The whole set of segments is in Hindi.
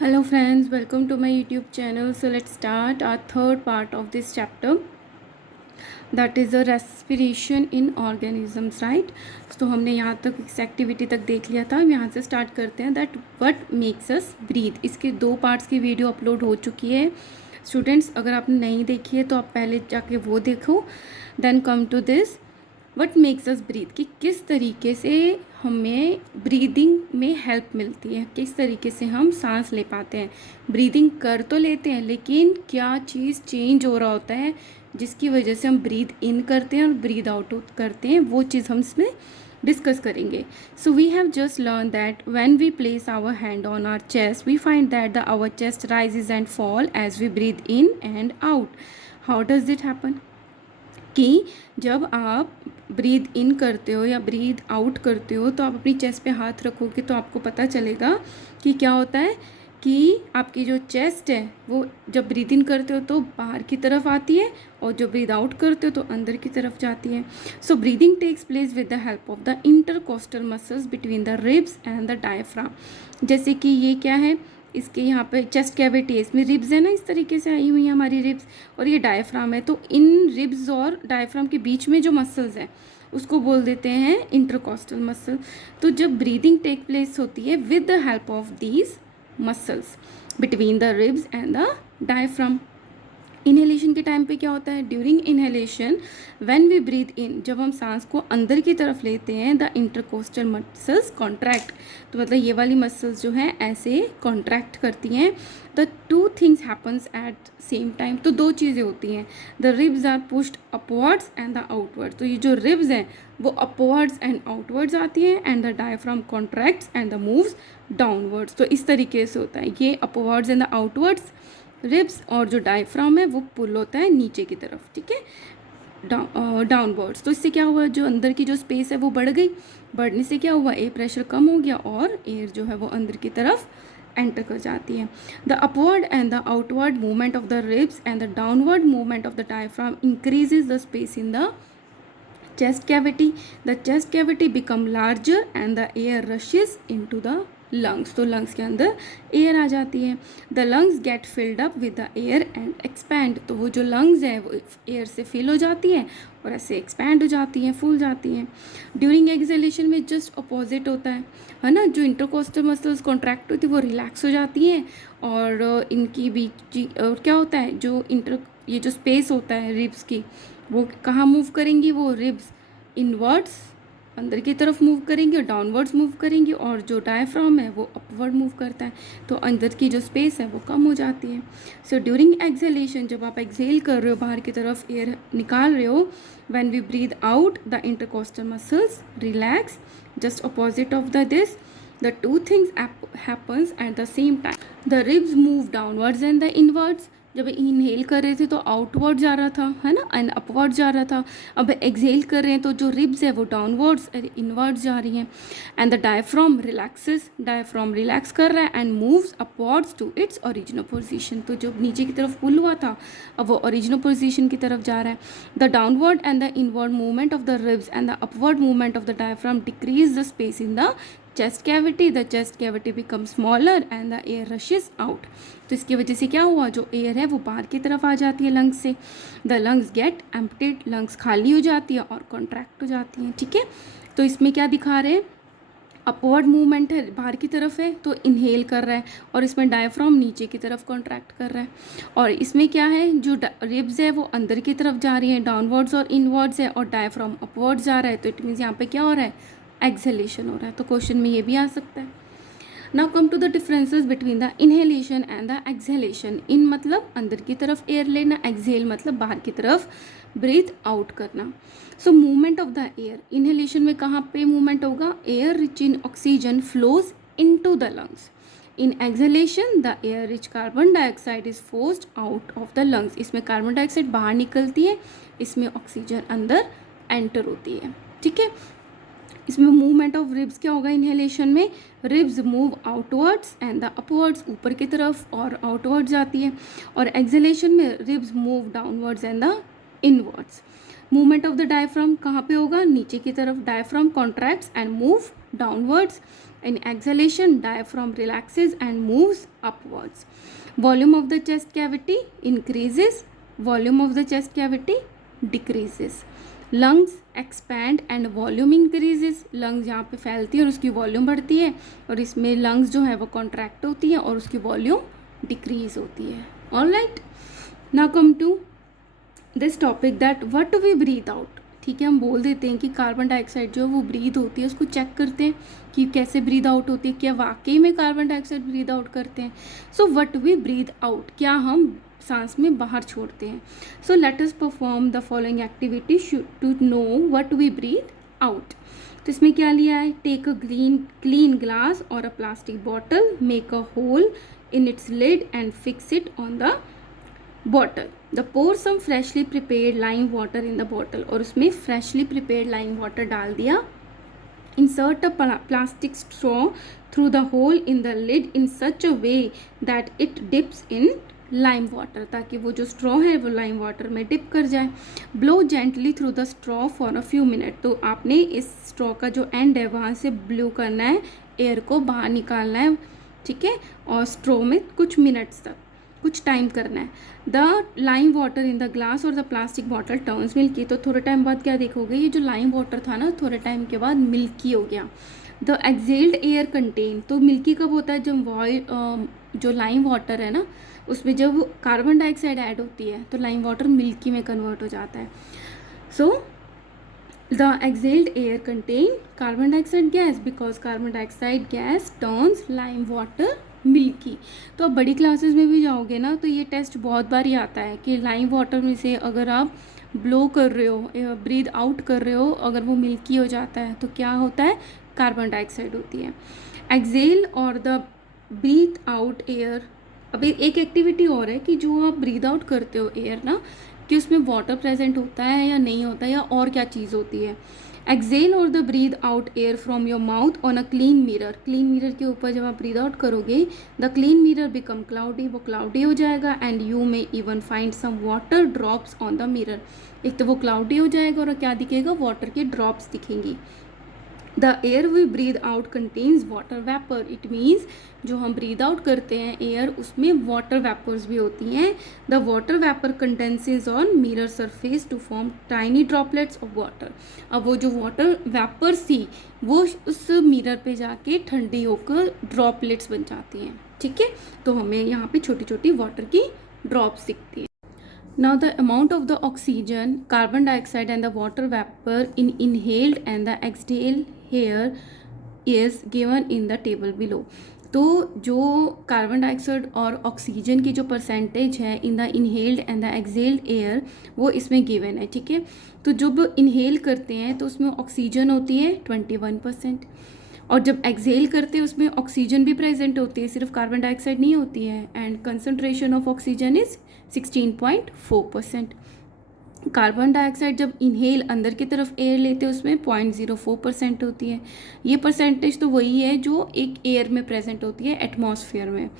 Hello friends, welcome to my YouTube channel. So let's start our third part of this chapter, that is the respiration in organisms, right? तो हमने यहाँ तक इस एक्टिविटी तक देख लिया था. हम यहाँ से स्टार्ट करते हैं that what makes us breathe. इसके 2 पार्ट्स की वीडियो अपलोड हो चुकी है. स्टूडेंट्स, अगर आपने नहीं देखी है तो आप पहले जाके वो देखो, then come to this what makes us breathe, कि किस तरीके से हमें ब्रीदिंग में हेल्प मिलती है, किस तरीके से हम सांस ले पाते हैं. ब्रीदिंग कर तो लेते हैं, लेकिन क्या चीज़ चेंज हो रहा होता है जिसकी वजह से हम ब्रीद इन करते हैं और ब्रीद आउट करते हैं, वो चीज़ हम इसमें डिस्कस करेंगे. So we have just learn that when we place our hand on our chest we find that the our chest rises and fall as we breathe in and out. How does it happen? कि जब आप ब्रीद इन करते हो या ब्रीद आउट करते हो तो आप अपनी चेस्ट पे हाथ रखोगे तो आपको पता चलेगा कि क्या होता है कि आपकी जो चेस्ट है वो जब ब्रीद इन करते हो तो बाहर की तरफ आती है और जब ब्रीद आउट करते हो तो अंदर की तरफ जाती है. So breathing takes place with the help of the intercostal muscles between the ribs and the diaphragm. जैसे कि ये क्या है, इसके यहाँ पे चेस्ट कैविटी है, इसमें रिब्स है ना, इस तरीके से आई हुई है हमारी रिब्स, और ये डायफ्राम है. तो इन रिब्स और डायफ्राम के बीच में जो मसल्स हैं उसको बोल देते हैं इंटरकोस्टल मसल. तो जब ब्रीदिंग टेक प्लेस होती है with the help of these muscles between the ribs and the diaphragm. Inhalation के टाइम पे क्या होता है, during inhalation when we breathe in, जब हम सांस को अंदर की तरफ लेते हैं द इंटरकोस्टल मसल्स कॉन्ट्रैक्ट. तो मतलब ये वाली मसल्स जो हैं ऐसे कॉन्ट्रैक्ट करती हैं. The two things happens at same time. तो 2 चीज़ें होती हैं. The ribs are pushed upwards and the outwards. तो ये जो रिब्स हैं वो अपवर्ड्स एंड आउटवर्ड्स आती हैं and the diaphragm contracts and the moves downwards. तो इस तरीके से होता है, ये upwards and the outwards ribs, और जो डायफ्राम है वो पुल होता है नीचे की तरफ, ठीक है, डाउनवर्ड्स. तो इससे क्या हुआ, जो अंदर की जो स्पेस है वो बढ़ गई. बढ़ने से क्या हुआ, एयर प्रेशर कम हो गया और एयर जो है वो अंदर की तरफ एंटर कर जाती है. The upward and the outward movement of the ribs and the downward movement of the diaphragm increases the space in the chest cavity. The chest cavity become larger and the air rushes into the lungs. तो lungs के अंदर एयर आ जाती है. The lungs get filled up with the air and expand. तो वो जो lungs है वो एयर से फिल हो जाती है और ऐसे एक्सपैंड हो जाती हैं, फूल जाती हैं. ड्यूरिंग एक्सहेलेशन में जस्ट अपोजिट होता है ना, जो इंटरकोस्टल मसल्स कॉन्ट्रैक्ट होती है वो रिलैक्स हो जाती हैं और इनकी बीच और क्या होता है, जो ये जो स्पेस होता है रिब्स की वो कहाँ मूव करेंगी, वो रिब्स इनवर्ड्स अंदर की तरफ मूव करेंगी और डाउनवर्ड्स मूव करेंगी, और जो डायफ्राम है वो अपवर्ड मूव करता है. तो अंदर की जो स्पेस है वो कम हो जाती है. सो ड्यूरिंग एक्सहेलेशन, जब आप एक्सहेल कर रहे हो, बाहर की तरफ एयर निकाल रहे हो, when we breathe out the intercostal muscles relax. Just opposite of the this the two things happens at the same time. The ribs move downwards and the inwards. जब इनहेल कर रहे थे तो आउटवर्ड जा रहा था, है ना, एंड अपवर्ड जा रहा था. अब एक्सहेल कर रहे हैं तो जो रिब्स है वो डाउनवर्ड्स इनवर्ड्स जा रही हैं. And the diaphragm relaxes, diaphragm relax कर रहा है and moves upwards to its original position. तो जब नीचे की तरफ पुल हुआ था अब वो ओरिजिनल पोजीशन की तरफ जा रहा है. The downward and the inward movement of the ribs and the upward movement of the diaphragm decrease the space in the chest cavity. The chest cavity becomes smaller and the air rushes out. तो इसकी वजह से क्या हुआ, जो एयर है वो बाहर की तरफ आ जाती है लंग्स से. The lungs get emptied, lungs खाली हो जाती है और कॉन्ट्रैक्ट हो जाती हैं, ठीक है. तो इसमें क्या दिखा रहे हैं, अपवर्ड मूवमेंट है, बाहर की तरफ है तो इनहेल कर रहा है, और इसमें डायफ्राम नीचे की तरफ कॉन्ट्रैक्ट कर रहा है. और इसमें क्या है, जो रिब्स है वो अंदर की तरफ जा रही है, डाउनवर्ड्स और इनवर्ड्स है, और डायफ्राम अपवर्ड्स जा रहा है. तो इट मीन्स यहाँ पे क्या हो रहा है, एक्सहेलेशन हो रहा है. तो क्वेश्चन में ये भी आ सकता है. Now come to the differences between the inhalation and the exhalation. In मतलब अंदर की तरफ एयर लेना, एक्सहेल मतलब बाहर की तरफ ब्रीथ आउट करना. So movement of the air, inhalation में कहाँ पे मूवमेंट होगा, air rich in oxygen flows into the lungs. In exhalation the air rich carbon dioxide is forced out of the lungs. इसमें कार्बन डाइऑक्साइड बाहर निकलती है, इसमें ऑक्सीजन अंदर एंटर होती है, ठीक है. इसमें मूवमेंट ऑफ रिब्स क्या होगा, इनहेलेशन में ribs move outwards and the upwards ऊपर की तरफ और आउटवर्ड जाती है, और एक्सहेलेशन में ribs move downwards and the inwards. Movement of the diaphragm कहाँ पे होगा, नीचे की तरफ. Diaphragm contracts and move downwards. In exhalation, diaphragm relaxes and moves upwards. Volume of the chest cavity increases, volume of the chest cavity decreases. Lungs expand and volume increases. lungs यहाँ पे फैलती है और उसकी वॉल्यूम बढ़ती है, और इसमें lungs जो है वो कॉन्ट्रैक्ट होती है और उसकी वॉल्यूम डिक्रीज होती है. Alright, now come to this topic that what we breathe out. ठीक है, हम बोल देते हैं कि कार्बन डाइऑक्साइड जो है वो ब्रीद होती है, उसको चेक करते हैं कि कैसे ब्रीद आउट होती है, क्या वाकई में कार्बन डाइऑक्साइड ब्रीद आउट करते हैं. So what we breathe out, क्या हम सांस में बाहर छोड़ते हैं. So let us perform the following activity to know what we breathe out. तो इसमें क्या लिया है, टेक अ क्लीन ग्लास और a plastic bottle, make a hole in its lid and fix it on the bottle. The pour some freshly prepared lime water in the bottle, और उसमें फ्रेशली प्रिपेयर्ड लाइम वाटर डाल दिया. Insert a plastic straw through the hole in the lid in such a way that it dips in lime water, ताकि वो जो स्ट्रॉ है वो लाइम वाटर में डिप कर जाए. Blow gently through the straw for a few minute. तो आपने इस स्ट्रॉ का जो एंड है वहाँ से ब्लो करना है, एयर को बाहर निकालना है. ठीक है, और स्ट्रॉ में कुछ मिनट्स तक कुछ टाइम करना है. The lime water in the glass और the plastic bottle turns milky. तो थोड़े टाइम बाद क्या देखोगे, ये जो लाइम वाटर था ना, थोड़े टाइम के बाद मिल्की हो गया. The excelled air contain. तो मिल्की कब होता है, जब जो लाइम वाटर है ना उसमें जब कार्बन डाइऑक्साइड ऐड होती है तो लाइम वाटर मिल्की में कन्वर्ट हो जाता है. So the excelled air contain carbon dioxide gas, because carbon dioxide gas turns lime water milky. तो आप बड़ी क्लासेस में भी जाओगे ना तो ये टेस्ट बहुत बार ही आता है कि लाइम वाटर में से अगर आप ब्लो कर रहे हो, ब्रीद आउट कर रहे हो, अगर वो मिल्की हो जाता है तो क्या होता है, कार्बन डाइऑक्साइड होती है. एक्सेल और द ब्रीथ आउट एयर. अब एक एक्टिविटी और है कि जो आप ब्रीद आउट करते हो एयर ना, कि उसमें वाटर प्रेजेंट होता है या नहीं होता है, या और क्या चीज़ होती है. एक्सेल और the breathe out air from your mouth on a clean mirror. Clean mirror के ऊपर जब आप ब्रीद आउट करोगे, the clean mirror become cloudy, वो क्लाउडी हो जाएगा. And you may even find some water drops on the mirror. एक तो वो क्लाउडी हो जाएगा और क्या दिखेगा, वाटर के ड्रॉप्स दिखेंगी. The air we breathe out contains water vapour. It means जो हम ब्रीद आउट करते हैं एयर, उसमें वाटर वेपर्स भी होती हैं. The water vapour condenses on mirror surface to form tiny droplets of water. अब वो जो वाटर वेपर्स थी वो उस मिरर पे जाके ठंडी होकर ड्रॉपलेट्स बन जाती हैं. ठीक है, तो हमें यहाँ पे छोटी छोटी वाटर की ड्रॉप्स दिखती हैं. Now the amount of the oxygen, carbon dioxide and the water vapor in inhaled and the exhaled air is given in the table below. तो जो कार्बन डाइऑक्साइड और ऑक्सीजन की जो परसेंटेज है in the inhaled and the excelled air वो इसमें गिवन है. ठीक है, तो जब इनहेल करते हैं तो उसमें ऑक्सीजन होती है 21%, और जब एक्सेल करते हैं उसमें ऑक्सीजन भी प्रेजेंट होती है, सिर्फ कार्बन डाइऑक्साइड नहीं होती है. And concentration of oxygen is 16.4%. Carbon dioxide जब इनहेल अंदर की तरफ एयर लेते हैं उसमें 0.04% होती है. ये परसेंटेज तो वही है जो एक एयर में प्रेजेंट होती है एटमॉस्फेयर में.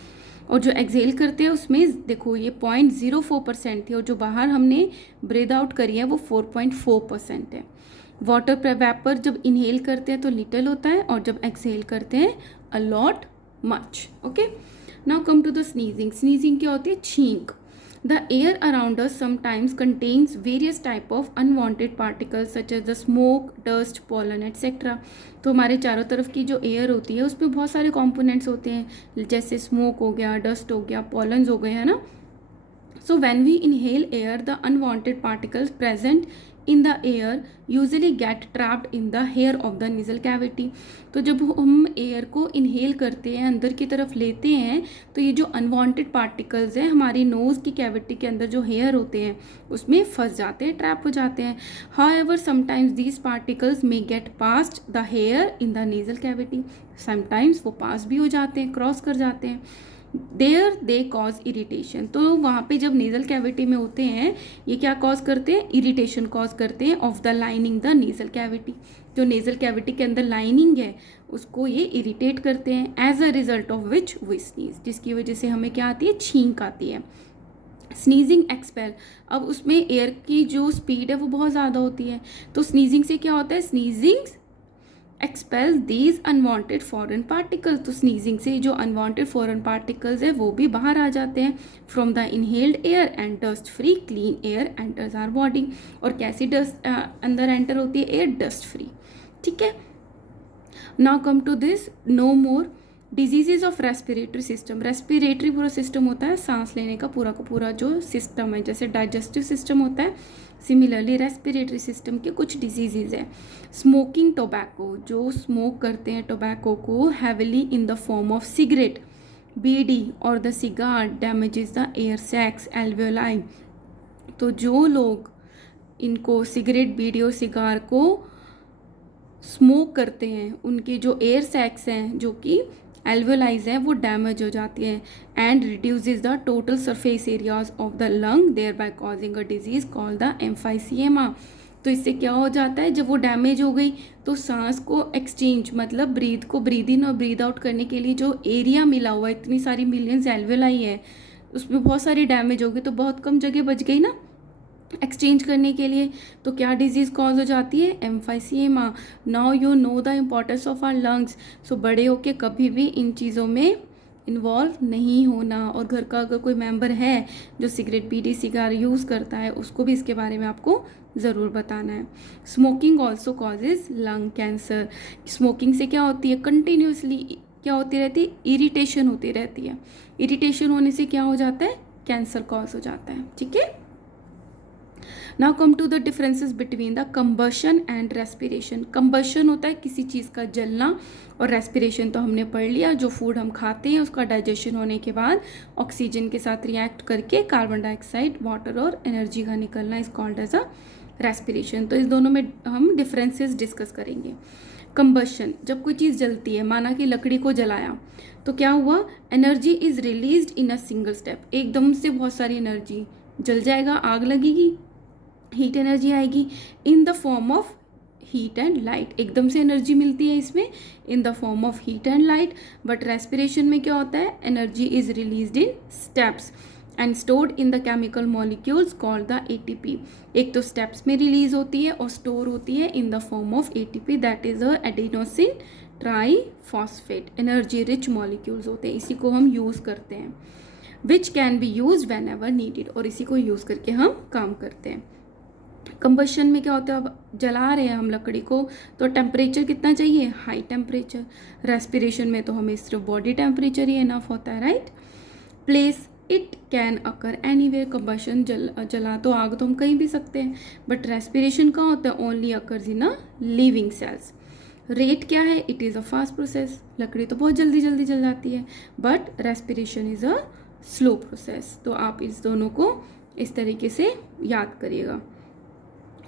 और जो एक्सेल करते हैं उसमें देखो ये 0.04% थी, और जो बाहर हमने ब्रीद आउट करी है वो 4.4% है. वाटर वेपर जब इनहेल करते हैं तो लिटिल होता है, और जब एक्सहेल करते हैं a lot much. Okay, now come to the sneezing. Sneezing क्या होती है, छींक. The air around us sometimes contains various type of unwanted particles such as the smoke, dust, pollen etcetera. तो हमारे चारों तरफ की जो एयर होती है उसमें बहुत सारे कॉम्पोनेंट्स होते हैं, जैसे स्मोक हो गया, डस्ट हो गया, पॉलन्स हो गए, है ना. So when we inhale air, the unwanted particles present in the air usually get trapped in the hair of the nasal cavity. तो जब हम एयर को इनहेल करते हैं, अंदर की तरफ लेते हैं, तो ये जो अनवांटेड पार्टिकल्स हैं हमारी नोज़ की कैविटी के अंदर जो हेयर होते हैं उसमें फंस जाते हैं, ट्रैप हो जाते हैं. However, sometimes these particles may get past the hair in the nasal cavity. Sometimes वो पास भी हो जाते हैं, क्रॉस कर जाते हैं. There they cause irritation. तो वहाँ पे जब नेज़ल कैविटी में होते हैं ये क्या कॉज करते हैं, इरीटेशन कॉज करते हैं of the lining the nasal cavity. जो नेज़ल कैविटी के अंदर लाइनिंग है उसको ये इरिटेट करते हैं. As a result of which we sneeze, जिसकी वजह से हमें क्या आती है, छींक आती है. Sneezing expel. अब उसमें एयर की जो स्पीड है वो बहुत ज़्यादा होती है, तो स्नीजिंग से क्या होता है, sneezing expel these unwanted foreign particles. तो स्नीजिंग से जो अनवांटेड फॉरेन पार्टिकल्स है वो भी बाहर आ जाते हैं from the inhaled air and dust free clean air enters our body. और कैसी डस्ट अंदर एंटर होती है? Air dust free. ठीक है, now come to this, no more diseases of respiratory system. Respiratory पूरा सिस्टम होता है सांस लेने का पूरा जो सिस्टम है, जैसे डाइजेस्टिव सिस्टम होता है, सिमिलरली रेस्पिरेटरी सिस्टम के कुछ डिजीजेज है। स्मोकिंग टोबैको, जो स्मोक करते हैं टोबैको को heavily in the form of cigarette, bidi और the cigar damages the air sacs alveoli. तो जो लोग इनको सिगरेट, बीड़ी और सिगार को स्मोक करते हैं उनके जो एयर सैक्स हैं, जो कि एल्वेलाइज है, वो डैमेज हो जाती है and reduces the total surface areas of the lung thereby causing a disease called the emphysema. तो इससे क्या हो जाता है, जब वो डैमेज हो गई तो सांस को एक्सचेंज, मतलब ब्रीथ को ब्रीद इन और ब्रीद आउट करने के लिए जो एरिया मिला हुआ है, इतनी सारी मिलियंस एल्वेलाई है, उसमें बहुत सारी डैमेज हो गई तो बहुत कम जगह बच गई ना एक्सचेंज करने के लिए। तो क्या डिजीज़ कॉज हो जाती है? Emphysema. Now you know the importance of our lungs. So बड़े होके कभी भी इन चीज़ों में इन्वॉल्व नहीं होना। और घर का अगर कोई मेंबर है जो सिगरेट, बीड़ी, सिगार यूज़ करता है, उसको भी इसके बारे में आपको ज़रूर बताना है। Smoking also causes lung cancer. Smoking से क्या होती है? कंटिन्यूसली क्या होती रहती है? इरिटेशन होती रहती है। इरिटेशन होने से क्या हो जाता है? कैंसर कॉज हो जाता है। ठीक है, now come to the differences between the combustion and respiration. Combustion होता है किसी चीज़ का जलना, और रेस्पिरेशन तो हमने पढ़ लिया, जो फूड हम खाते हैं उसका डाइजेशन होने के बाद ऑक्सीजन के साथ रिएक्ट करके कार्बन डाइऑक्साइड, वाटर और एनर्जी का निकलना is called as a respiration. तो इस दोनों में हम डिफरेंसेस डिस्कस करेंगे। कंबशन, जब कोई चीज़ जलती है, माना कि लकड़ी को जलाया तो क्या हुआ? Energy is released in a single step. एकदम से बहुत सारी एनर्जी जल जाएगा, आग लगेगी, हीट एनर्जी आएगी इन the form of heat and light. एकदम से एनर्जी मिलती है इसमें इन the form of heat and light. But respiration में क्या होता है? Energy is released in steps and stored in the chemical molecules called the ATP. एक तो स्टेप्स में रिलीज होती है और स्टोर होती है in the form of ATP, that is a adenosine triphosphate. Energy rich molecules होते हैं, इसी को हम यूज़ करते हैं। विच can B use when ever needed, और इसी को यूज़ करके हम काम करते हैं। कंबशन में क्या होता है? अब जला रहे हैं हम लकड़ी को तो टेम्परेचर कितना चाहिए? High temperature. रेस्पिरेशन में तो हमें सिर्फ बॉडी टेम्परेचर ही इनफ होता है, right. Place, it can occur anywhere. Combustion जला तो आग तो हम कहीं भी सकते हैं, बट रेस्पिरेशन कहाँ होता है? Only occurs in a living cells. Rate क्या है? It is a fast process. लकड़ी तो बहुत जल्दी जल्दी जल जाती है, but respiration is a slow process. तो आप इस दोनों को इस तरीके से याद करिएगा।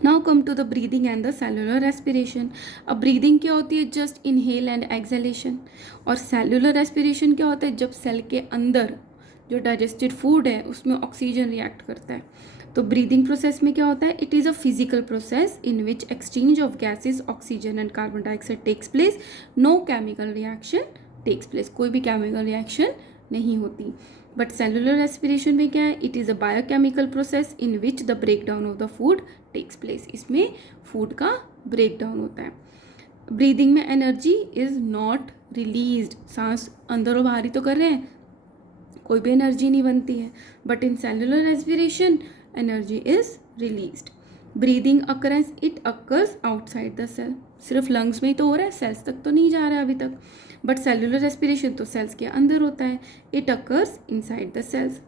Now come to the breathing and the cellular respiration. अब ब्रीदिंग क्या होती है? Just inhale and exhalation. और सेलुलर रेस्पिरेशन क्या होता है? जब सेल के अंदर जो डाइजेस्टेड फूड है उसमें ऑक्सीजन रिएक्ट करता है। तो ब्रीदिंग प्रोसेस में क्या होता है? It is a physical process in which exchange of gases, oxygen and carbon dioxide takes place. No chemical reaction takes place. कोई भी केमिकल रिएक्शन नहीं होती। बट सेलुलर रेस्पिरेशन में क्या है? It is a biochemical process in which the break down of the food takes place. इसमें फूड का ब्रेक डाउन होता है। ब्रीदिंग में एनर्जी इज नॉट रिलीज्ड। सांस अंदर और बाहर ही तो कर रहे हैं, कोई भी एनर्जी नहीं बनती है। But in cellular respiration energy is released. Breathing occurrence, it occurs outside the cell. सिर्फ लंग्स में ही तो हो रहा है, सेल्स तक तो नहीं जा रहा है अभी तक। बट सेलुलर रेस्पिरेशन तो सेल्स के अंदर होता है। It occurs inside the cells.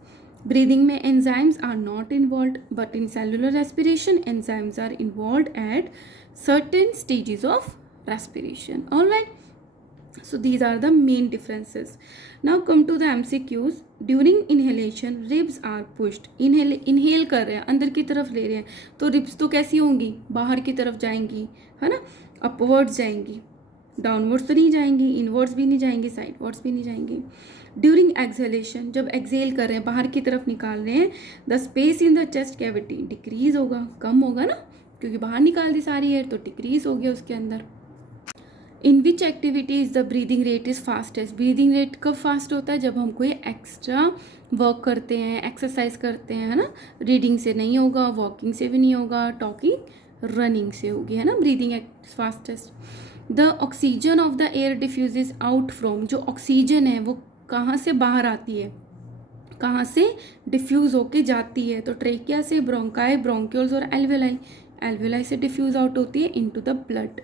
Breathing में enzymes are not involve, but in cellular respiration enzymes are involve at certain stages of respiration. All right, so these are the main differences. Now come to the MCQs. During inhalation ribs are pushed. inhale कर रहे हैं, अंदर की तरफ ले रहे हैं, तो रिब्स तो कैसी होंगी? बाहर की तरफ जाएंगी, है ना, अपवर्ड्स जाएंगी, डाउनवर्ड्स तो नहीं जाएंगी, इनवर्ड्स भी नहीं जाएंगी, साइडवर्ड्स भी नहीं जाएंगी। ड्यूरिंग एक्सहेलेशन, जब एक्सहेल कर रहे हैं, बाहर की तरफ निकाल रहे हैं, the space in the chest cavity decrease होगा, कम होगा ना, क्योंकि बाहर निकाल दी सारी एयर तो डिक्रीज हो गया उसके अंदर। In which activity is the breathing rate is fastest. Breathing rate कब फास्ट होता है? जब हम कोई एक्स्ट्रा वर्क करते हैं, एक्सरसाइज करते हैं, है ना। रीडिंग से नहीं होगा, वॉकिंग से भी नहीं होगा, टॉकिंग, रनिंग से होगी, है ना, breathing fastest. The oxygen of the air diffuses out from, जो ऑक्सीजन है वो कहाँ से बाहर आती है, कहाँ से डिफ्यूज़ होके जाती है, तो ट्रेकिया से, ब्रोंकाई, ब्रोंक्यूल्स और एल्वेलाई, एल्वेलाई से डिफ्यूज़ आउट होती है into the blood.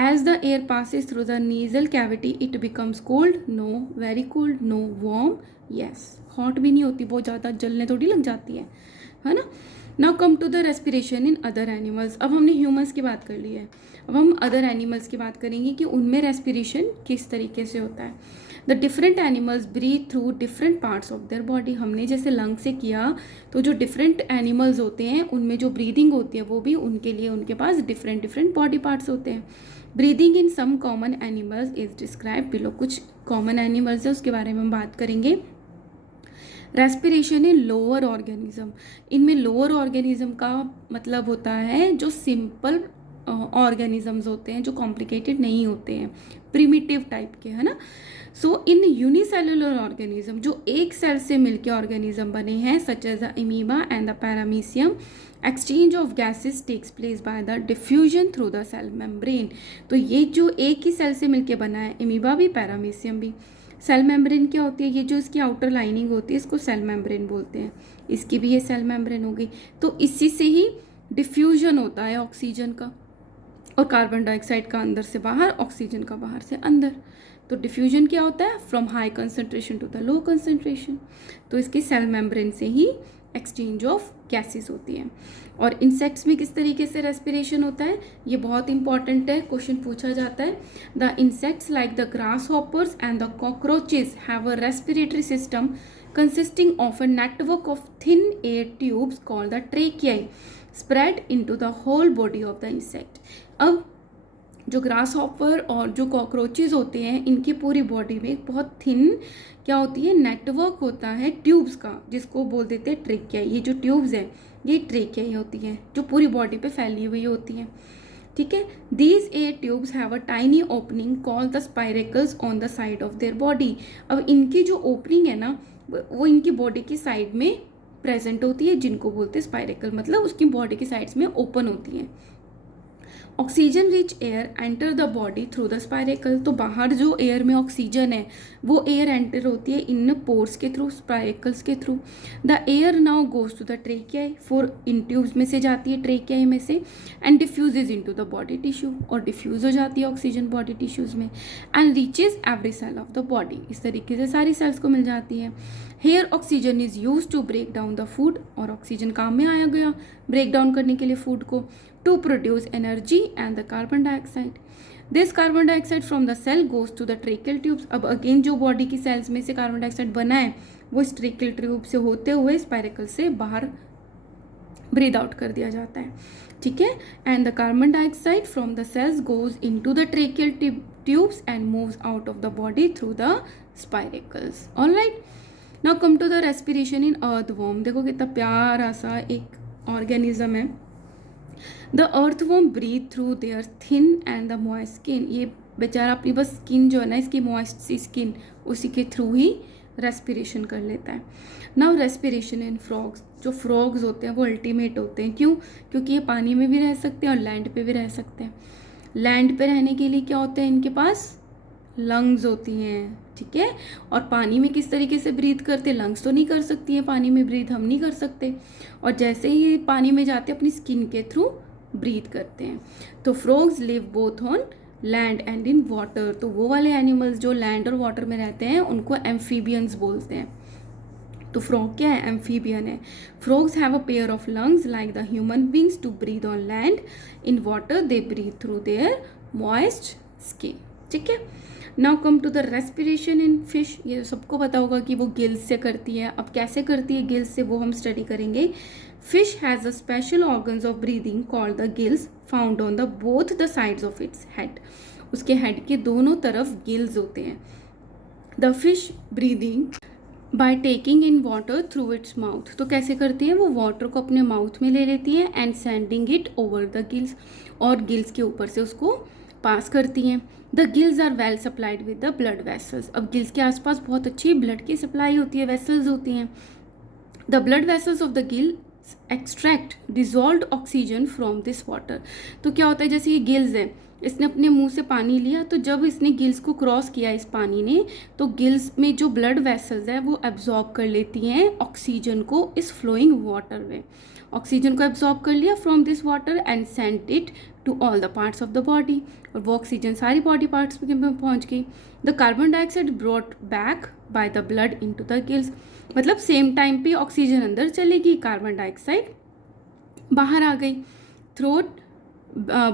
As the air passes through the nasal cavity, it becomes cold. No. Very cold. No. Warm. Yes. Hot भी नहीं होती, बहुत ज़्यादा जलने थोड़ी लग जाती है ना. Now come to the respiration in other animals. अब हमने ह्यूमंस की बात कर ली है, अब हम अदर एनिमल्स की बात करेंगे कि उनमें रेस्पिरेशन किस तरीके से होता है. The different animals breathe through different parts of their body. हमने जैसे लंग से किया, तो जो डिफरेंट एनिमल्स होते हैं उनमें जो ब्रीदिंग होती है वो भी उनके लिए उनके पास डिफरेंट डिफरेंट बॉडी पार्ट्स होते हैं. Breathing in some common animals is describe below. कुछ कॉमन एनिमल्स है उसके बारे में हम बात करेंगे. Respiration in lower organism. इनमें लोअर ऑर्गेनिज्म का मतलब होता है जो सिंपल ऑर्गेनिजम्स होते हैं, जो कॉम्प्लिकेटेड नहीं होते हैं, प्रिमिटिव टाइप के, है ना. सो इन यूनिसेलुलर ऑर्गेनिज्म, जो एक सेल से मिलकर ऑर्गेनिज्म बने हैं, such as the amoeba and the paramecium, exchange of gases takes place by the diffusion through the cell membrane. तो ये जो एक ही सेल से मिलकर बना है, अमीबा भी पैरामीशियम भी. सेल मेम्ब्रेन क्या होती है, ये जो इसकी आउटर लाइनिंग होती है इसको सेल मेम्ब्रेन बोलते हैं. इसकी भी ये सेल मेम्ब्रेन हो गई. तो इसी से ही डिफ्यूजन होता है ऑक्सीजन का, और कार्बन डाइऑक्साइड का अंदर से बाहर, ऑक्सीजन का बाहर से अंदर. तो डिफ्यूजन क्या होता है, from high concentration to the low concentration. तो इसकी सेल मेम्ब्रेन से ही एक्सचेंज ऑफ गैसेस होती है. और इंसेक्ट्स में किस तरीके से रेस्पिरेशन होता है, ये बहुत इंपॉर्टेंट है, क्वेश्चन पूछा जाता है. The insects like the grasshoppers and the cockroaches have a respiratory system consisting of a network of thin air tubes called the tracheae spread into the whole body of the insect. अब जो ग्रास हॉपर और जो कॉकरोचेज होते हैं, इनकी पूरी बॉडी में एक बहुत थिन क्या होती है, नेटवर्क होता है ट्यूब्स का, जिसको बोल देते हैं ट्रेकिया. ये जो ट्यूब्स हैं ये ट्रेकिया ही होती हैं, जो पूरी बॉडी पे फैली हुई होती हैं. ठीक है. These air tubes have a tiny opening called the spiracles on the side of their body. अब इनकी जो ओपनिंग है ना, वो इनकी बॉडी की साइड में प्रेजेंट होती है, जिनको बोलते हैं स्पाइरेकल, मतलब उसकी बॉडी की साइड्स में ओपन होती हैं. Oxygen rich air enter the body through the spiracle. तो बाहर जो एयर में ऑक्सीजन है वो एयर एंटर होती है इन पोर्स के थ्रू, स्पाइरेकल्स के through. The air now goes to the tracheae, four in tubes में से जाती है ट्रेकियाई में से, and diffuses into the body tissue, और डिफ्यूज हो जाती है ऑक्सीजन बॉडी टिश्यूज में, and reaches every cell of the body. इस तरीके से सारी सेल्स को मिल जाती है. Here oxygen is use to break down the food, और ऑक्सीजन काम में आया गया ब्रेक डाउन करने के लिए फूड को, to produce energy and the carbon dioxide. This carbon dioxide from the cell goes to the tracheal tubes. अब अगेन जो बॉडी की सेल्स में से कार्बन डाइऑक्साइड बना है वो इस ट्रेकियल ट्यूब से होते हुए स्पाइरेकल से बाहर ब्रीद आउट कर दिया जाता है. ठीक है. And the carbon dioxide from the cells goes into the tracheal tubes and moves out of the body through the spiracles. Alright. Now come to the respiration in earthworm. देखो कितना प्यारा सा एक ऑर्गेनिज्म है. The earthworm breathe through their thin and the moist skin. ये बेचारा अपनी बस स्किन जो है ना, इसकी मॉइस्ट सी स्किन, उसी के थ्रू ही रेस्पिरेशन कर लेता है. Now respiration in frogs. जो फ्रॉग्स होते हैं वो अल्टीमेट होते हैं. क्यों? क्योंकि ये पानी में भी रह सकते हैं और लैंड पे भी रह सकते हैं. लैंड पे रहने के लिए क्या होते हैं इनके पास, लंग्स होती हैं. ठीक है. और पानी में किस तरीके से ब्रीथ करते हैं, लंग्स तो नहीं कर सकती हैं पानी में ब्रीथ, हम नहीं कर सकते. और जैसे ही पानी में जाते हैं अपनी स्किन के थ्रू ब्रीथ करते हैं. तो frogs live both on land and in water. तो वो वाले एनिमल्स जो लैंड और वाटर में रहते हैं उनको एम्फीबियंस बोलते हैं. तो फ्रॉग क्या है, एम्फीबियन है. Frogs have a pair of lungs like the human beings to breathe on land. In water they breathe through their moist skin. ठीक है. Now come to the respiration in fish. ये सबको पता होगा कि वो गिल्स से करती है. अब कैसे करती है गिल्स से वो हम स्टडी करेंगे. Fish has a special organs of breathing called the gills found on the both the sides of its head. उसके हेड के दोनों तरफ गिल्स होते हैं. The fish breathing by taking in water through its mouth. तो कैसे करती है वो, वाटर को अपने माउथ में ले लेती है and sending it over the gills, और गिल्स के ऊपर से उसको पास करती हैं. The gills are well supplied with the blood vessels. अब गिल्स के आसपास बहुत अच्छी ब्लड की सप्लाई होती है, वेसल्स होती हैं. The blood vessels of the Gill extract dissolved oxygen from this water. तो क्या होता है, जैसे ये गिल्स हैं इसने अपने मुंह से पानी लिया, तो जब इसने गिल्स को क्रॉस किया इस पानी ने, तो गिल्स में जो ब्लड वेसल्स है वो एब्जॉर्ब कर लेती हैं ऑक्सीजन को इस फ्लोइंग वाटर में। ऑक्सीजन को एब्जॉर्ब कर लिया from this water and sent it to all the parts of the body, और वो ऑक्सीजन सारी बॉडी पार्ट्स में पहुंच गई। The carbon dioxide brought back by the blood into the gills, मतलब सेम टाइम पे ऑक्सीजन अंदर चलेगी, कार्बन डाइऑक्साइड बाहर आ गई। Throat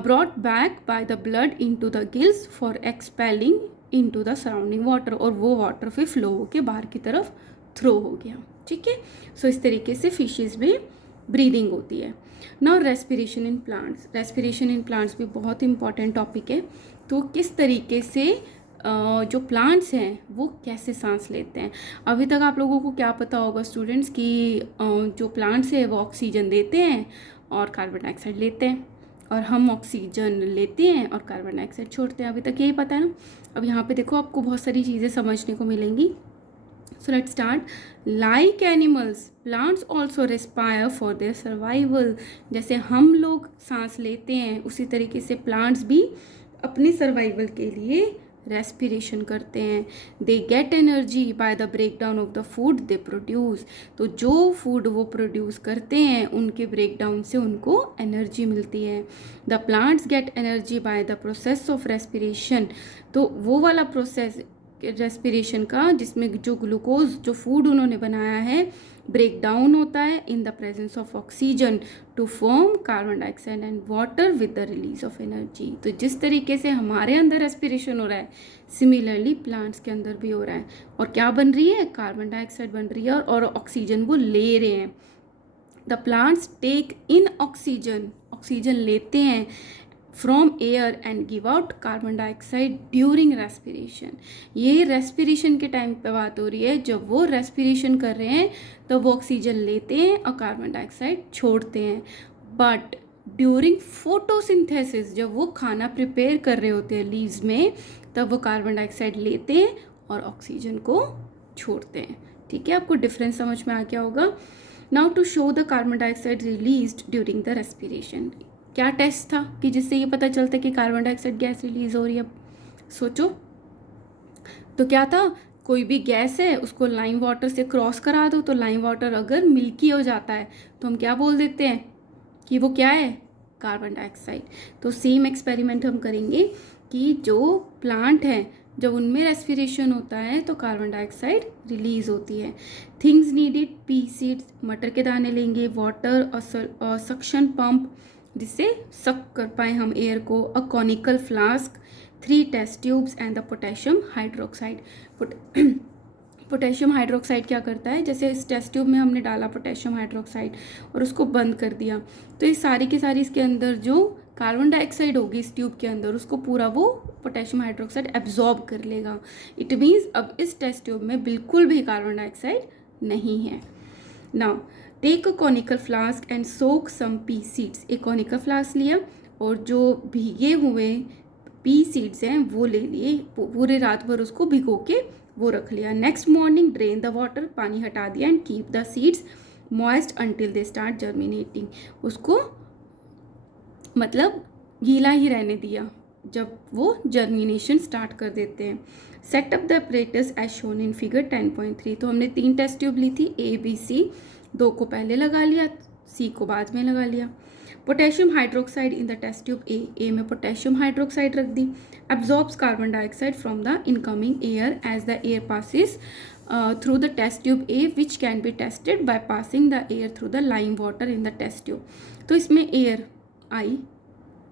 brought back by the blood into the gills for expelling into the surrounding water, और वो वाटर फिर फ्लो होके बाहर की तरफ थ्रो हो गया। ठीक है, सो इस तरीके से फिशेस में ब्रीदिंग होती है। Now respiration in plants, respiration in plants भी बहुत इंपॉर्टेंट टॉपिक है। तो किस तरीके से जो प्लांट्स हैं वो कैसे सांस लेते हैं। अभी तक आप लोगों को क्या पता होगा स्टूडेंट्स कि जो प्लांट्स है वो ऑक्सीजन देते हैं और कार्बन डाइऑक्साइड लेते हैं, और हम ऑक्सीजन लेते हैं और कार्बन डाइऑक्साइड छोड़ते हैं। अभी तक यही पता है ना। अब यहाँ पे देखो आपको बहुत सारी चीज़ें समझने को मिलेंगी। So let's start. Like animals plants also respire for their survival, जैसे हम लोग सांस लेते हैं उसी तरीके से प्लांट्स भी अपने सर्वाइवल के लिए रेस्पिरेशन करते हैं। They get energy by the break down of the food they produce, तो जो फूड वो प्रोड्यूस करते हैं उनके ब्रेक डाउन से उनको एनर्जी मिलती है। The plants gate energy by the process of respiration, तो वो वाला प्रोसेस रेस्पिरेशन का जिसमें जो ग्लूकोज जो फूड उन्होंने बनाया है ब्रेक डाउन होता है in the presence of oxygen to form carbon dioxide and water with the release of energy. तो जिस तरीके से हमारे अंदर रेस्पिरेशन हो रहा है, सिमिलरली प्लांट्स के अंदर भी हो रहा है। और क्या बन रही है, कार्बन डाइऑक्साइड बन रही है और ऑक्सीजन वो ले रहे हैं। The plants take in oxygen, oxygen लेते हैं from air and give out carbon dioxide during respiration. ये रेस्पिरेशन के टाइम पे बात हो रही है, जब वो रेस्पिरेशन कर रहे हैं तो वो ऑक्सीजन लेते हैं और कार्बन डाइऑक्साइड छोड़ते हैं। बट ड्यूरिंग फोटोसिंथेसिस, जब वो खाना प्रिपेयर कर रहे होते हैं लीव्स में, तब वो कार्बन डाइऑक्साइड लेते हैं और ऑक्सीजन को छोड़ते हैं। ठीक है, आपको डिफरेंस समझ में आ गया होगा। Now to show the carbon dioxide released during the respiration, क्या टेस्ट था कि जिससे ये पता चलता है कि कार्बन डाइऑक्साइड गैस रिलीज हो रही है। सोचो तो क्या था, कोई भी गैस है उसको लाइम वाटर से क्रॉस करा दो, तो लाइम वाटर अगर मिल्की हो जाता है तो हम क्या बोल देते हैं कि वो क्या है, कार्बन डाइऑक्साइड। तो सेम एक्सपेरिमेंट हम करेंगे कि जो प्लांट है जब उनमें रेस्पिरेशन होता है तो कार्बन डाइऑक्साइड रिलीज होती है। थिंग्स नीडेड, पी सीड्स, मटर के दाने लेंगे, वाटर और सक्शन पंप जिससे सक कर पाए हम एयर को, a conical flask, 3 test tubes and the potassium hydroxide. Potassium hydroxide क्या करता है, जैसे इस टेस्ट ट्यूब में हमने डाला पोटेशियम हाइड्रोक्साइड और उसको बंद कर दिया, तो ये सारी की सारी इसके अंदर जो कार्बन डाइऑक्साइड होगी इस ट्यूब के अंदर उसको पूरा वो पोटेशियम हाइड्रोक्साइड एब्जॉर्ब कर लेगा। इट मीन्स अब इस टेस्ट ट्यूब में बिल्कुल भी कार्बन डाइऑक्साइड नहीं है। Now take a conical flask and soak some pea seeds, एक कॉनिकल फ्लास्क लिया और जो भीगे हुए पी सीड्स हैं वो ले लिए, पूरे रात भर उसको भिगो के वो रख लिया। Next morning drain the water, पानी हटा दिया, and keep the seeds moist until they start germinating, उसको मतलब गीला ही रहने दिया जब वो जर्मिनेशन स्टार्ट कर देते हैं। Set up the apparatus as shown in figure 10.3, तो हमने 3 टेस्ट ट्यूब ली थी, ए बी सी, 2 को पहले लगा लिया, सी को बाद में लगा लिया। Potassium hydroxide in the test tube A में पोटेशियम हाइड्रोक्साइड रख दी, absorbs carbon dioxide from the incoming air as the air passes through the test tube A which can be tested by passing the air through the lime water in the test tube. तो इसमें एयर आई,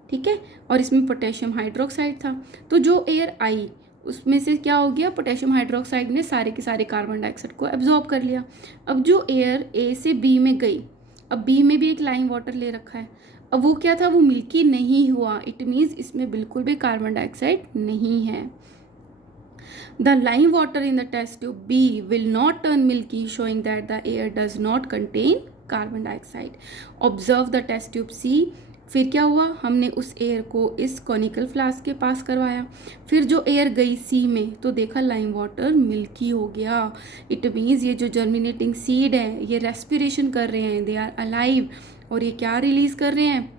ठीक है, और इसमें पोटेशियम हाइड्रोक्साइड था, तो जो एयर आई उसमें से क्या हो गया, पोटेशियम हाइड्रोक्साइड ने सारे के सारे कार्बन डाइऑक्साइड को एब्जॉर्ब कर लिया। अब जो एयर ए से बी में गई, अब बी में भी एक लाइम वाटर ले रखा है, अब वो क्या था, वो मिल्की नहीं हुआ, इट मीन्स इसमें बिल्कुल भी कार्बन डाइऑक्साइड नहीं है। The lime water in the test tube B will not turn milky, showing that the air does not contain carbon dioxide. Observe the test tube C, फिर क्या हुआ, हमने उस एयर को इस कॉनिकल फ्लास्क के पास करवाया, फिर जो एयर गई सी में तो देखा लाइम वाटर मिल्की हो गया। इट मीन्स ये जो जर्मिनेटिंग सीड है ये रेस्पिरेशन कर रहे हैं, दे आर अलाइव, और ये क्या रिलीज कर रहे हैं,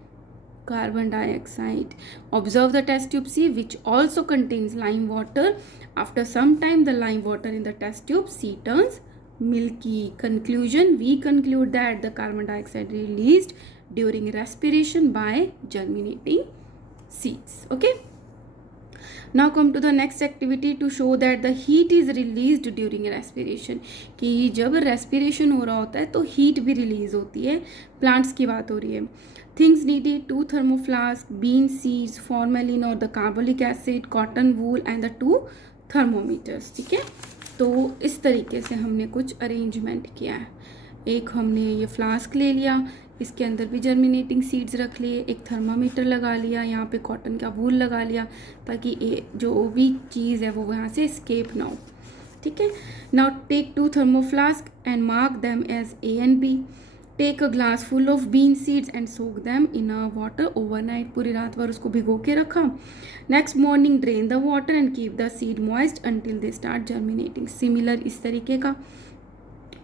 carbon dioxide. Observe the test tube C, which also contains lime water. After some time, the lime water in the test tube C turns milky. Conclusion, we conclude that the carbon dioxide released during respiration by germinating seeds. Okay. Now come to the next activity to show that the heat is released during respiration. कि जब respiration हो रहा होता है तो heat भी release होती है. Plants की बात हो रही है. Things needed: 2 thermoflask, bean seeds, formalin और the carbolic acid, cotton wool and the 2 thermometers. ठीक है, तो इस तरीके से हमने कुछ अरेंजमेंट किया है. एक हमने ये फ्लास्क ले लिया, इसके अंदर भी जर्मिनेटिंग सीड्स रख लिए, एक थर्मामीटर लगा लिया, यहाँ पे कॉटन का वूल लगा लिया ताकि जो भी चीज़ है वो यहाँ से एस्केप ना हो. ठीक है. Now take 2 thermoflask and mark them as A and B. Take a glass full of bean seeds and soak them in a water overnight. पूरी रात भर उसको भिगो के रखा. Next morning drain the water and keep the seed moist until they start germinating. Similar इस तरीके का.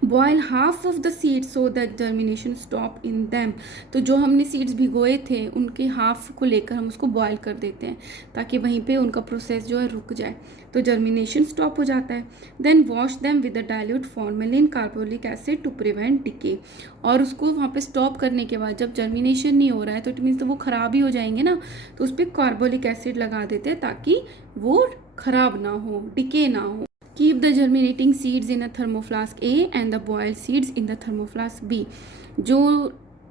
Boil half of the seeds so that germination stop in them. तो जो हमने सीड्स भिगोए थे उनके हाफ को लेकर हम उसको बॉयल कर देते हैं ताकि वहीं पे उनका प्रोसेस जो है रुक जाए, तो जर्मिनेशन स्टॉप हो जाता है. Then wash them with the dilute formalin carbolic acid to prevent decay. और उसको वहाँ पे स्टॉप करने के बाद जब जर्मिनेशन नहीं हो रहा है तो इट मीन्स तो वो ख़राब ही हो जाएंगे ना, तो उस पर कार्बोलिक एसिड लगा देते हैं ताकि वो ख़राब ना हो, डिके ना हो. Keep the germinating seeds in a thermoflask A and the boiled seeds in the thermoflask B. जो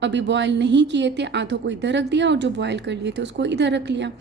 अभी बॉयल नहीं किए थे आधों को इधर रख दिया और जो बॉयल कर लिए थे उसको इधर रख लिया.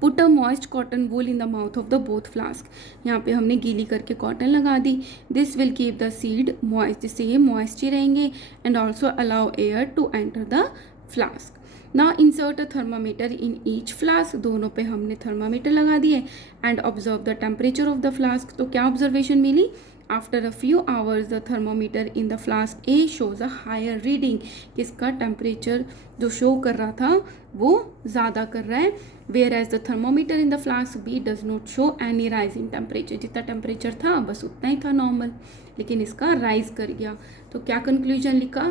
Put a moist cotton wool in the mouth of the both flask. यहाँ पे हमने गीली करके कॉटन लगा दी. This will keep the seed moist, जिससे ये मॉइस्ट ही रहेंगे and also allow air to enter the flask. Now insert a thermometer in each flask. दोनों पे हमने थर्मामीटर लगा दिए and observe the temperature of the flask. तो क्या ऑब्जर्वेशन मिली? After a few hours the thermometer in the flask A shows a higher reading. इसका टेम्परेचर जो शो कर रहा था वो ज़्यादा कर रहा है. Whereas the thermometer in the flask B does not show any rise in temperature. जितना टेम्परेचर था बस उतना ही था नॉर्मल, लेकिन इसका राइज कर गया. तो क्या कंक्लूजन लिखा?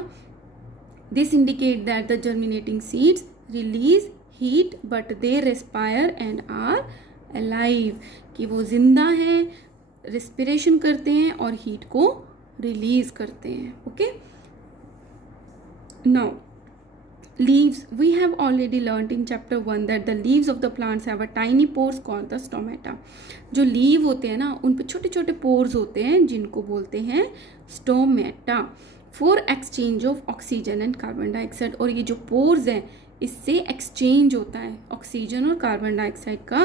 This indicate that the germinating seeds release heat but they respire and are alive. कि वो जिंदा हैं, respiration करते हैं और heat को release करते हैं. Okay. Now leaves. We have already learnt in chapter 1 that the leaves of the plants have a tiny pores called the stomata. जो लीव होते हैं ना उन पे छोटे छोटे पोर्स होते हैं जिनको बोलते हैं stomata. For exchange of oxygen and carbon dioxide. और ये जो पोर्स हैं इससे एक्सचेंज होता है ऑक्सीजन और कार्बन डाइऑक्साइड का.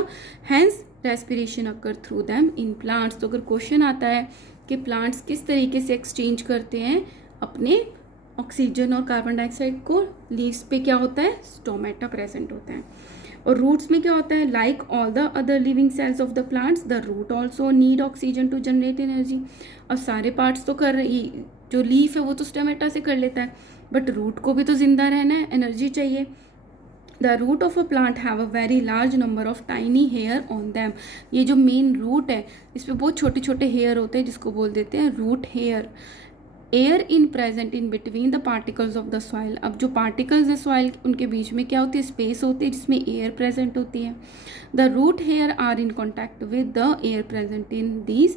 Hence respiration occur through them in plants. तो अगर क्वेश्चन आता है कि प्लांट्स किस तरीके से एक्सचेंज करते हैं अपने ऑक्सीजन और कार्बन डाइऑक्साइड को, लीव्स पे क्या होता है? स्टोमेटा प्रेजेंट होता है. और रूट्स में क्या होता है? Like all the other living cells of the plants the root also need oxygen to generate energy. और सारे पार्ट्स तो कर रही, जो लीफ है वो तो स्टोमेटा से कर लेता है, बट रूट को भी तो जिंदा रहना है, एनर्जी चाहिए. The root of a plant have a very large number of tiny hair on them. ये जो मेन रूट है इस पर बहुत छोटे छोटे हेयर होते हैं जिसको बोल देते हैं root hair. Air in present in between the particles of the soil. अब जो पार्टिकल्स है सॉइल उनके बीच में क्या होती है? स्पेस होती है जिसमें एयर प्रेजेंट होती है. The root hair are in contact with the air present in these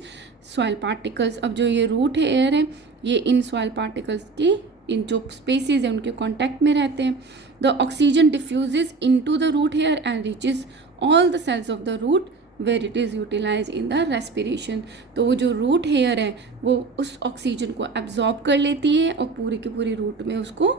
soil particles. अब जो ये रूट हेयर है ये इन सॉइल पार्टिकल्स की इन जो स्पेसिस है उनके कॉन्टैक्ट में रहते हैं. The oxygen diffuses into the root hair and reaches all the cells of the root where it is utilise in the respiration. तो वो जो रूट हेयर है वो उस ऑक्सीजन को एब्जॉर्ब कर लेती है और पूरी की पूरी रूट में उसको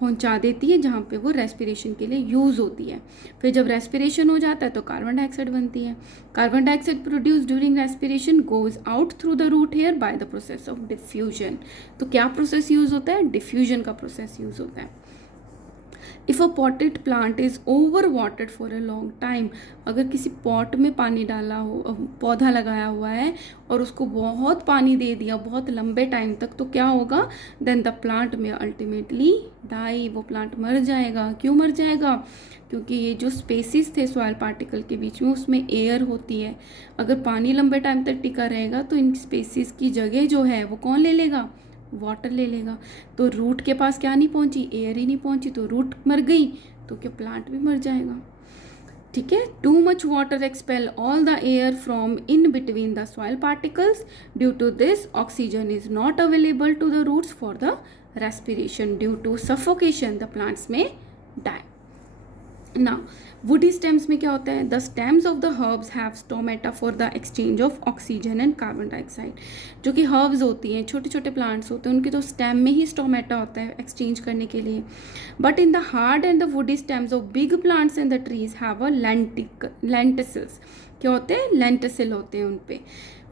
पहुंचा देती है जहाँ पे वो रेस्पिरेशन के लिए यूज़ होती है. फिर जब रेस्पिरेशन हो जाता है तो कार्बन डाइऑक्साइड बनती है. Carbon dioxide produce during respiration goes out through the root hair by the process of diffusion. तो क्या प्रोसेस यूज़ होता है? डिफ्यूजन का प्रोसेस यूज़ होता है. If a potted plant is over watered for a long time. अगर किसी पॉट में पानी डाला हो, पौधा लगाया हुआ है और उसको बहुत पानी दे दिया बहुत लंबे टाइम तक, तो क्या होगा? देन द प्लांट में अल्टीमेटली डाई. वो प्लांट मर जाएगा. क्यों मर जाएगा? क्योंकि ये जो स्पेसिस थे सॉइल पार्टिकल के बीच में उसमें एयर होती है. अगर पानी लंबे टाइम तक टिका रहेगा तो इन स्पेसिस की जगह जो है वो कौन ले लेगा? वाटर ले लेगा. तो रूट के पास क्या नहीं पहुंची? एयर ही नहीं पहुंची, तो रूट मर गई. तो क्या प्लांट भी मर जाएगा? ठीक है। Too much water expel all the air from in between the soil particles, due to this oxygen is not available to the roots for the respiration. Due to suffocation the plants may die. Now woody stems में क्या होता है? The stems of the herbs have stomata for the exchange of oxygen and carbon dioxide. जो कि herbs होती हैं, छोटे छोटे plants होते हैं, उनके तो stem में ही stomata होता है exchange करने के लिए. But in the hard and the woody stems of big plants and the trees have a lenticels. क्या होते हैं? lenticel होते हैं उन पे.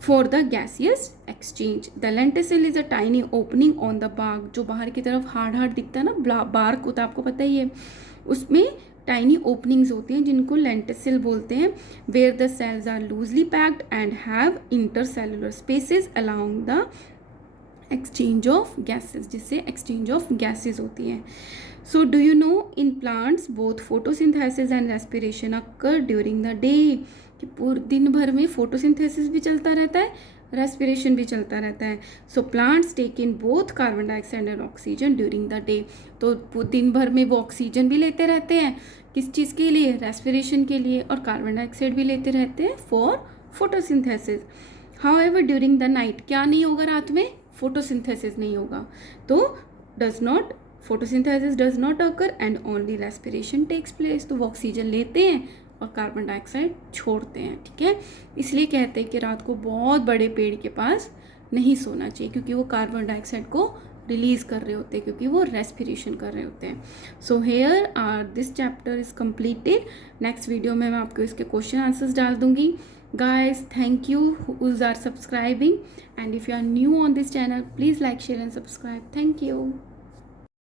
For the gaseous exchange, the lenticel is a tiny opening on the bark. जो बाहर की तरफ हार्ड दिखता है ना बार्क होता है, आपको पता ही है, उसमें टाइनी ओपनिंग्स होती हैं जिनको लेंटिसिल बोलते हैं. Where the cells are loosely packed and have intercellular spaces allowing the exchange of gases, जिससे एक्सचेंज ऑफ गैसेस होती हैं. So do you know in plants both photosynthesis and respiration occur during the day. कि पूरे दिन भर में फोटोसिंथेसिस भी चलता रहता है, रेस्पिरेशन भी चलता रहता है. So plants take in both carbon dioxide and oxygen during the day. तो दिन भर में वो ऑक्सीजन भी लेते रहते हैं, किस चीज़ के लिए? रेस्पिरेशन के लिए. और कार्बन डाइऑक्साइड भी लेते रहते हैं for photosynthesis. However during the night क्या नहीं होगा? रात में फोटोसिंथेसिस नहीं होगा. तो photosynthesis does not occur and only respiration takes place. तो वो ऑक्सीजन लेते हैं और कार्बन डाइऑक्साइड छोड़ते हैं. ठीक है, इसलिए कहते हैं कि रात को बहुत बड़े पेड़ के पास नहीं सोना चाहिए, क्योंकि वो कार्बन डाइऑक्साइड को रिलीज़ कर रहे होते हैं, क्योंकि वो रेस्पिरेशन कर रहे होते हैं. So here are this chapter is completed. Next video में मैं आपको इसके क्वेश्चन आंसर्स डाल दूंगी. Guys thank you who are subscribing, and if you are new on this channel, please like, share and subscribe. Thank you.